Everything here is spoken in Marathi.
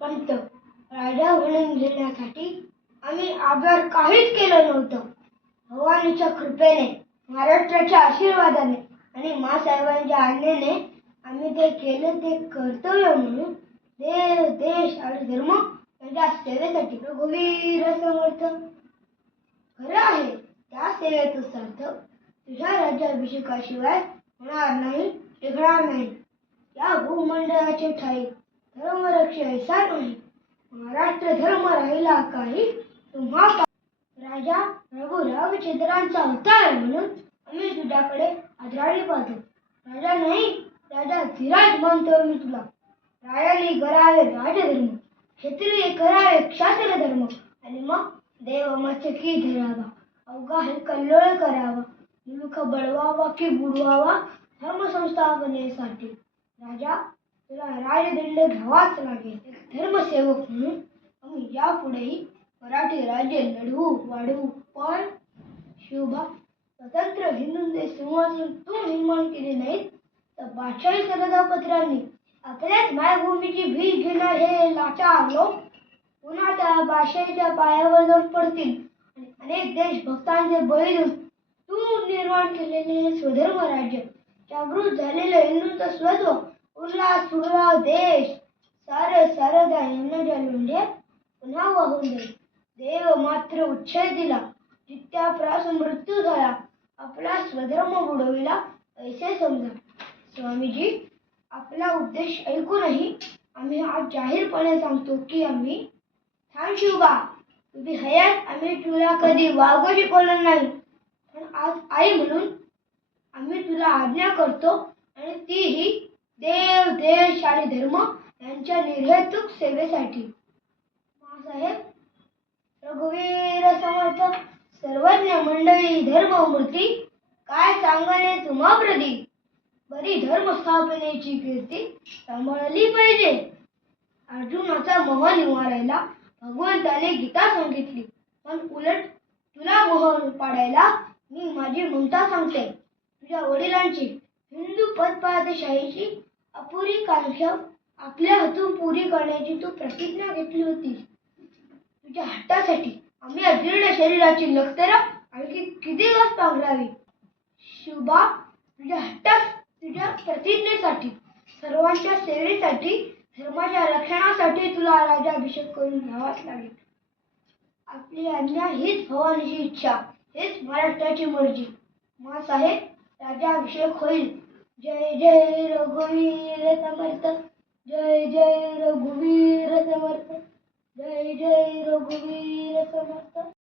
पंत राजा म्हणून घेण्यासाठी आम्ही आजार काहीच केलं नव्हतं. भवानीच्या कृपेने, महाराष्ट्राच्या आशीर्वादाने आणि माँसाहेबांच्या आज्ञेने आम्ही ते केलं ते कर्तव्य म्हणून देव, देश आणि धर्म यांच्या सेवेसाठी. रघुवीर समर्थ. खरं आहे, त्या सेवेचं सार्थ तुझ्या राज्याभिषेकाशिवाय होणार नाही, टिकणार नाही. या भूमंडळाचे ठाई धर्मरक्ष ऐसा नाही. महाराष्ट्र धर्म राहिला काही तुम्हा राजा प्रभू रामचंद्रांचा अवतार म्हणून आम्ही तुझ्याकडे आदराने पाहतो. राजा नाही, राजा धीराज मानतो मी तुला. राजाने करावे राजधर्म, क्षत्रिय करावे क्षात्र धर्म, आणि मग देव मस्तकी धरावा, अवघा हे कल्लोळ करावा, मुलूख बळवावा की बुडवावा धर्म संस्थापनेसाठी. राजा, तुला राजदंड घ्यावाच लागेल. एक धर्मसेवक म्हणून आम्ही यापुढेही मराठी राज्य लढवू वाढवू. पण शिवबा, स्वतंत्र हिंदूंचे सिंहासन तू निर्माण केले नाहीत तर बादशाही सरदापत्रांनी आपल्याच मायभूमीची भीक घेणार हे लाचार लोक पुन्हा त्या बादशाहीच्या पायावर जाऊन पडतील आणि अनेक देशभक्तांचे बळी देऊन तू निर्माण केलेले स्वधर्म राज्य, जागृत झालेलं हिंदूंचं स्वत्व, उरला सुरला देश सारदा यांना ज्या लोंढ्या पुन्हा वाहून जाईल. देव मात्र उच्छेद दिला, जित्याप्रास मृत्यू झाला, आपला स्वधर्म बुडविला ऐसे समजा. स्वामीजी, आपला उपदेश ऐकूनही आम्ही आज जाहीरपणे सांगतो की आम्ही शिवबा, तुझी हयात आम्ही तुला कधी वागू शिकवलं नाही. पण आज आई म्हणून आम्ही तुला आज्ञा करतो, आणि तीही देव, देश आणि धर्म यांच्या निर्हेतुक सेवेसाठी. माँसाहेब, रघुवीर समर्थ. सर्वज्ञ मंडळी, धर्ममूर्ती, काय सांगणे तुम्हा प्रती. बरी धर्मस्थापनेची कीर्ती सांभाळली पाहिजे. अर्जुनाचा मोह निवारायला भगवंताने गीता सांगितली, पण उलट तुला मोह पाडायला मी माझी ममता सांगते. तुझ्या वडिलांची हिंदू पदपादशाहीची अपुरी कांक्षा आपल्या हातून पुरी करण्याची तू प्रतिज्ञा घेतली होतीस. तुझ्या हट्टासाठी आम्ही अजीर्ण शरीराची लखतरा आणखी किती दिवस पांघरावी. शिवबा, तुझ्या हट्टास, तुझ्या प्रतिज्ञेसाठी, सर्वांच्या सेवेसाठी, धर्माच्या रक्षणासाठी तुला राज्याभिषेक करून घ्यावाच लागेल. आपली आज्ञा हीच भवानीची इच्छा, हेच महाराष्ट्राची मर्जी. माँसाहेब, राज्याभिषेक होईल. जय जय रघुवीर समर्थ. जय जय रघुवीर समर्थ. जय जय रघुवीर समर्थ.